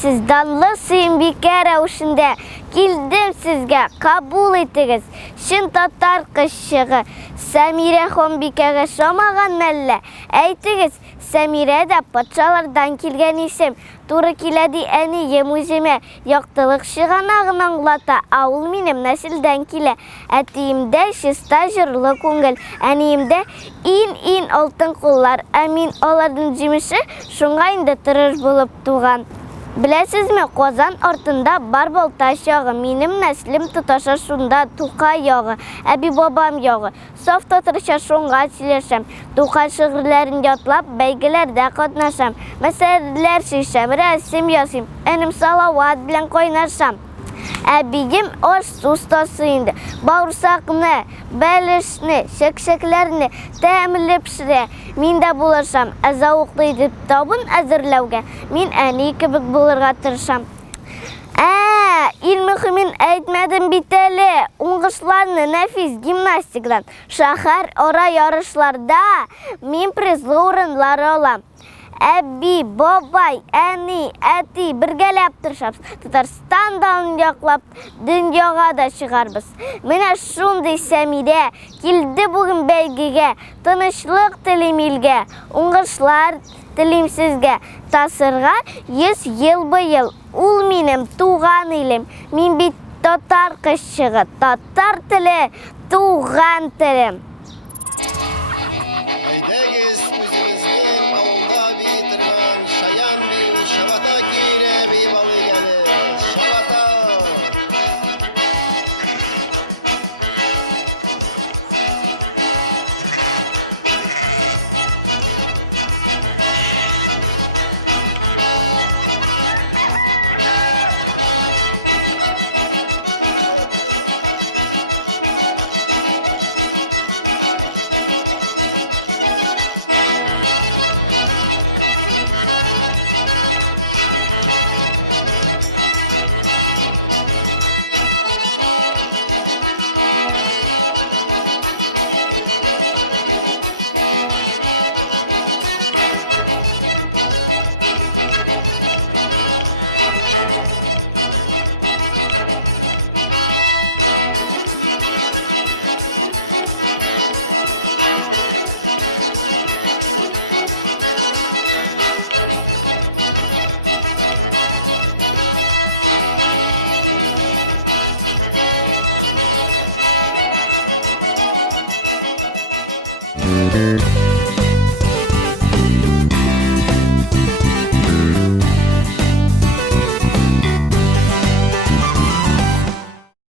Сіз данлы Сөйімбике рәвішінде келдім сізге, қабыл етіңіз. Шын татар қышығы Сәмире Хомбикеге шамаған әлі. Әйтіңіз, Сәмире де патшалардан келген есім. Туры келеді әне ем өзіме. Яқтылық шығанағын аңлата. Ауыл менім нәсілден келе. Әтейімде шыста жырлы көңіл. Әнейімде ин алтын қолар. Әмин олардың жеміші шыңғайында тұрыш болып туған. Білесіз ме, Қозан ортында бар бол таш яғы, менің нәсілім тұташа шунда туқа яғы, әбі бабам яғы. Соф тұтырша шунға сөйлешем, туқа шығырларын ятлап, бәйгілерді қатнашам. Мәселелер шешем, рәсім ясым, әнім салауат білен қойнашам. Әбігім ош ұстасыйынды, бауырсақны, бәлішні, шекшеклерні тәмілі пішіре. Мен де болашам, әзауықты едіп табын әзірләуге, мен әне кебек болырға тырышам. Илміхімін әйтмәдім бітәлі, оңғышларны нәфис гимнастикадан, шахар ора ярышларда мен призлы орынлары олам. Әбі, бабай, әні, әти біргәләп тұршапыз. Татарстандан яқлап, дүнияға да шығарбыз. Міне шундай Сәмире келді бүгін бәйгеге, тынышлық тілем елге, оңғышлар тілем сізге. Тасырға ес ел бұйыл, ол менім туған елім. Мен бет татар қышығы, татар тілі, туған тілім. Thank you.